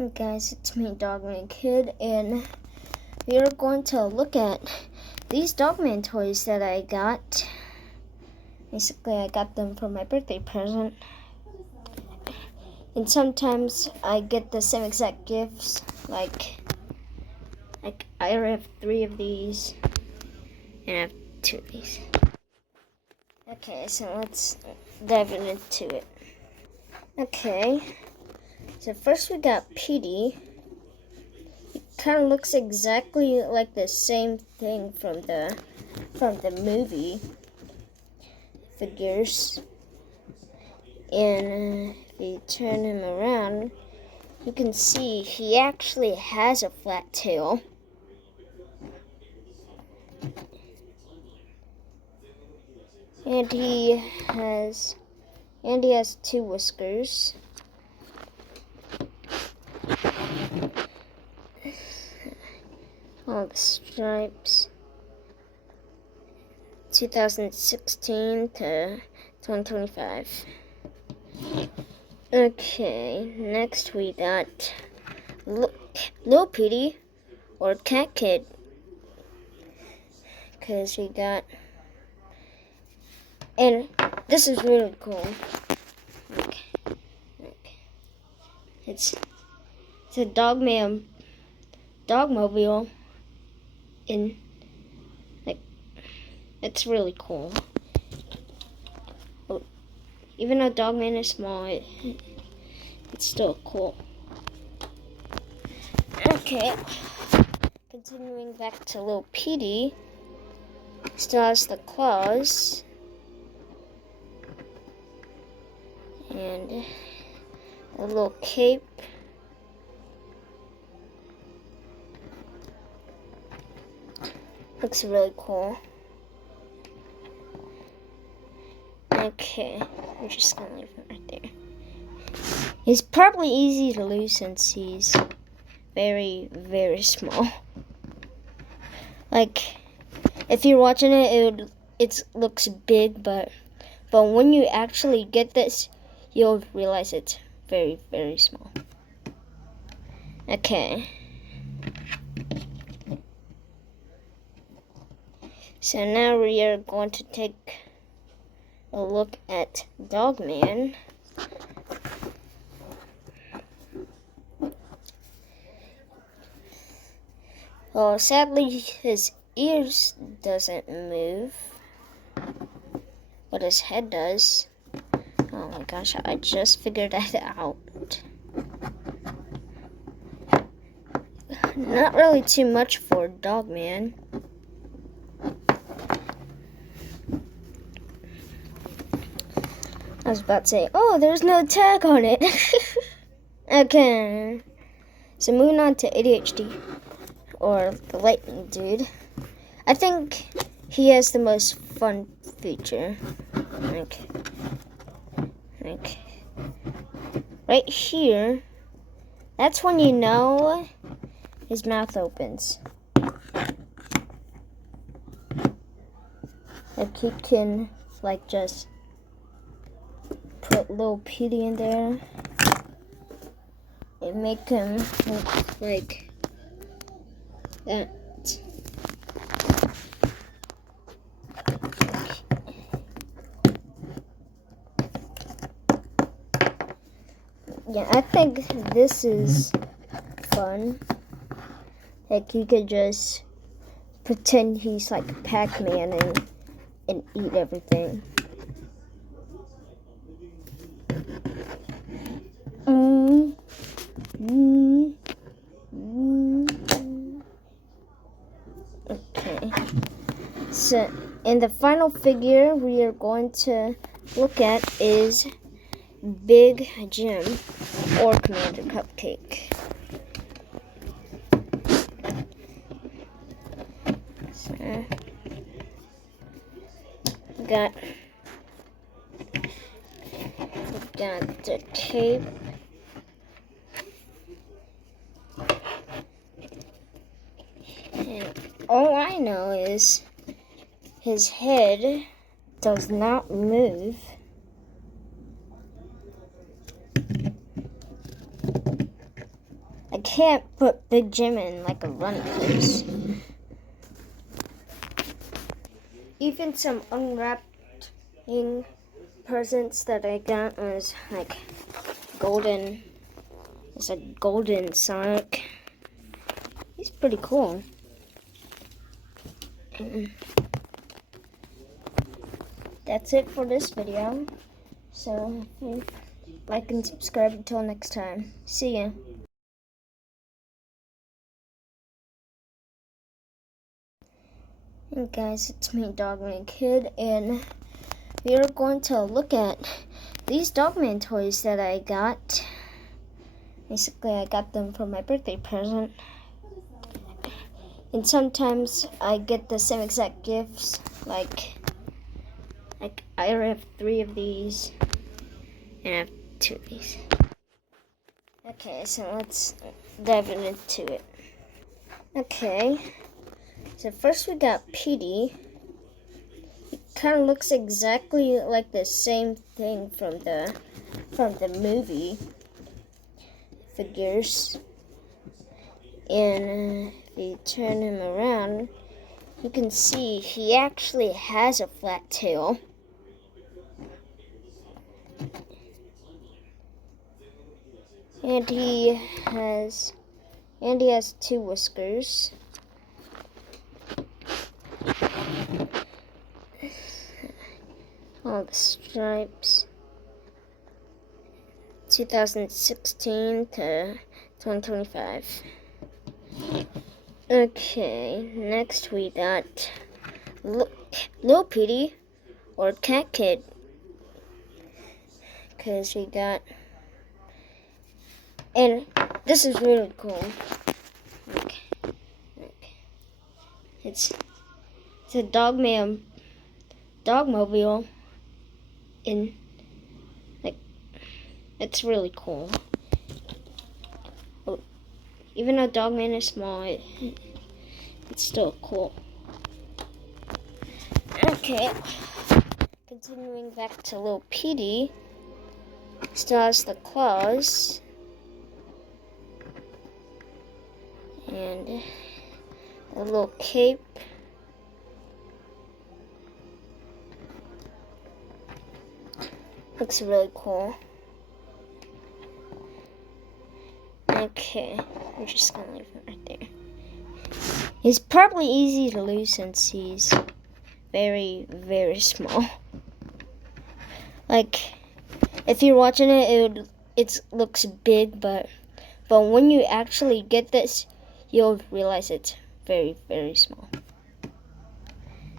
Hey guys, it's me, Dogman Kid, and we are going to look at these Dogman toys that I got. Basically, I got them for my birthday present. And sometimes I get the same exact gifts, like I have 3 of these, and I have 2 of these. Okay, so let's dive into it. Okay, so first we got Petey. It kind of looks exactly like the same thing from the movie figures. And if you turn him around, you can see he actually has a flat tail. And he has 2 whiskers. All the stripes. 2016 to 2025. Okay, next we got Lil Petey or Cat Kid. Because we got, and this is really cool. Look. It's a dogmobile, and it's really cool. Even though Dogman is small, it's still cool. Okay, continuing back to Lil Petey, still has the claws and a little cape. Looks really cool. Okay, I'm just gonna leave him right there. He's probably easy to lose since he's very, very small. Like, if you're watching it looks big, but when you actually get this, you'll realize it's very, very small. Okay. So now we are going to take a look at Dogman. Well, sadly his ears doesn't move, but his head does. Oh my gosh, I just figured that out. Not really too much for Dogman. I was about to say, oh, there's no tag on it. Okay. So moving on to ADHD, or the lightning dude. I think he has the most fun feature. Like right here, that's when you know his mouth opens. Like he can just put Lil Petey in there and make him look like that. Yeah, I think this is fun. Like you could just pretend he's like Pac-Man and eat everything. Okay. So, and the final figure we are going to look at is Big Jim or Commander Cupcake. So, we got the cape. And all I know is his head does not move. I can't put Big Jim in like a running race. Even some unwrapping presents that I got was like golden. It's a golden Sonic. He's pretty cool. That's it for this video. So, like and subscribe until next time. See ya. Hey guys, it's me, Dogman Kid, and we are going to look at these Dogman toys that I got. Basically, I got them for my birthday present. And sometimes I get the same exact gifts. Like I have 3 of these, and I have 2 of these. Okay, so let's dive into it. Okay, so first we got Petey. It kind of looks exactly like the same thing from the movie figures. And if you turn him around, you can see he actually has a flat tail. And he has 2 whiskers. All the stripes. 2016 to 2025. Okay, next we got Lil Petey or Cat Kid. Because we got, and this is really cool. Look. It's a dogmobile in it's really cool. Even though Dogman is small, it's still cool. Okay, continuing back to Lil Petey, still has the claws and a little cape. Looks really cool. Okay, I'm just gonna leave it right there. He's probably easy to lose since he's very, very small. Like, if you're watching it looks big, but when you actually get this, you'll realize it's very, very small.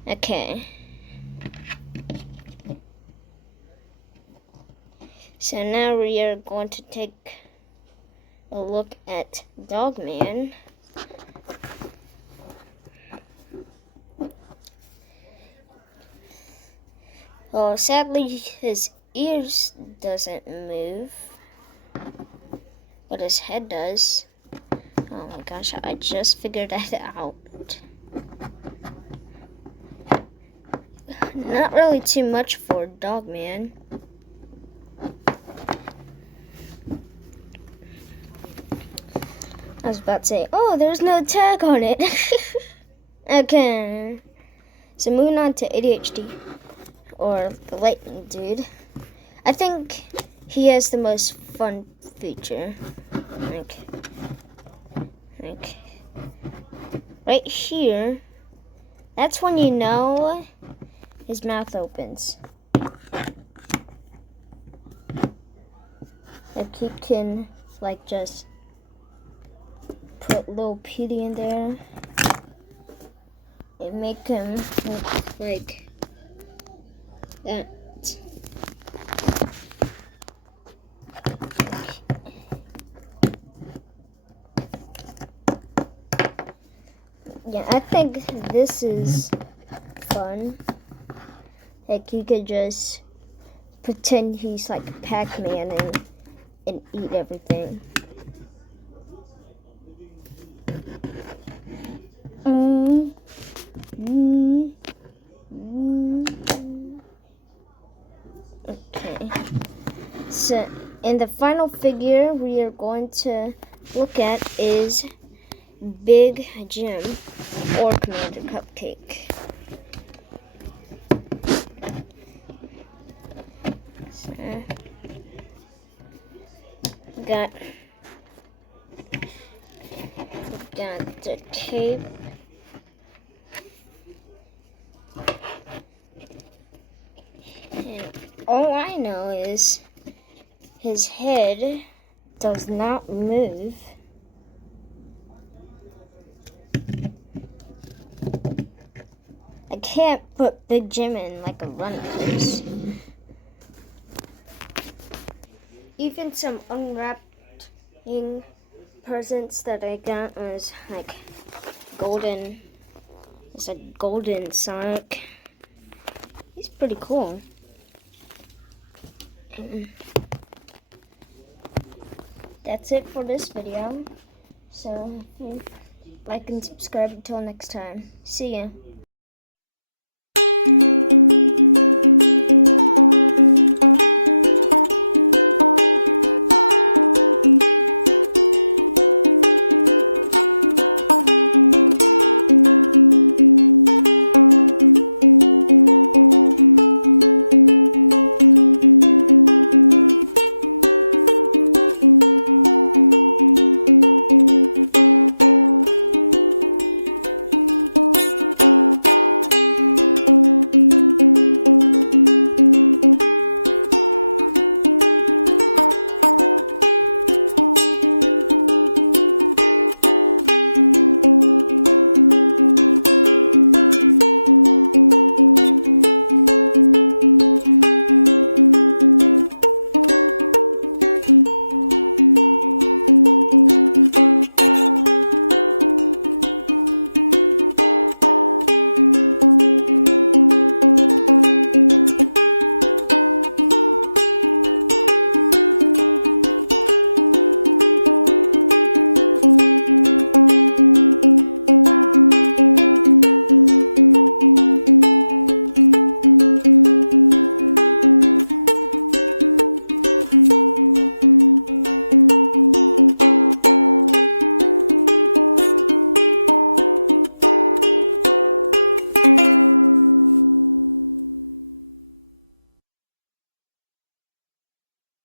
Okay. So now we are going to take a look at Dogman. Well, sadly his ears doesn't move, but his head does. Oh my gosh, I just figured that out. Not really too much for Dogman. I was about to say, oh, there's no tag on it. Okay. So moving on to ADHD, or the lightning dude. I think he has the most fun feature. Like right here, that's when you know his mouth opens. Like he can just put Lil Petey in there and make him look like that. Yeah, I think this is fun. Like you could just pretend he's like Pac-Man and eat everything. Okay. So in the final figure, we are going to look at is Big Jim or Commander Cupcake. So, got the cape. And all I know is his head does not move. I can't put Big Jim in like a runhouse. Even some unwrapping presents that I got was like golden. It's a golden Sonic. He's pretty cool. That's it for this video. So, like and subscribe until next time. See ya.